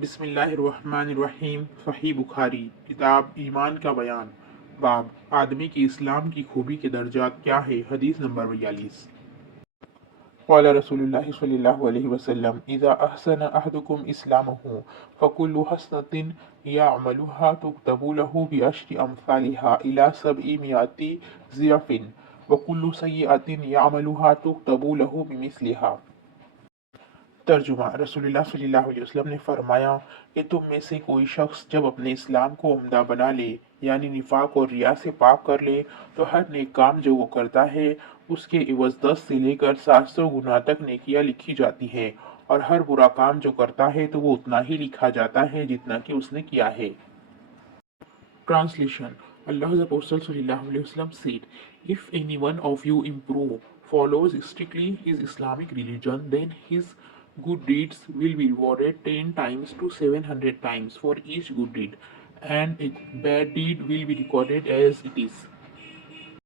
بسم اللہ الرحمن الرحیم۔ صحیح بخاری کتاب ایمان کا بیان، باب آدمی کی اسلام کی خوبی کے درجات کیا ہے، حدیث نمبر 42۔ قال رسول اللہ صلی اللہ علیہ وسلم اذا احسن احدکم اسلامہ فکل حسنۃ یعملها تکتب له بعشر امثالها الى 700 ضعف وکل سیئۃ یعملها تکتب له بمثلها۔ ترجمہ: رسول اللہ صلی اللہ علیہ وسلم نے فرمایا کہ تم میں سے کوئی شخص جب اپنے اسلام کو عمدہ بنا لے، یعنی نفاق اور ریا سے پاک کر لے، تو ہر نیک کام جو وہ کرتا ہے اس کے عوض 10 سے لے کر 700 گنا تک نیکیاں لکھی جاتی ہیں، اور ہر برا کام جو کرتا ہے تو وہ اتنا ہی لکھا جاتا ہے جتنا کہ اس نے کیا ہے۔ Translation: Allah's Apostle sallallahu alaihi wasallam said, "If any one of you improve, follows strictly his Islamic religion, then his good deeds will be rewarded 10 times to 700 times for each good deed, and a bad deed will be recorded as it is."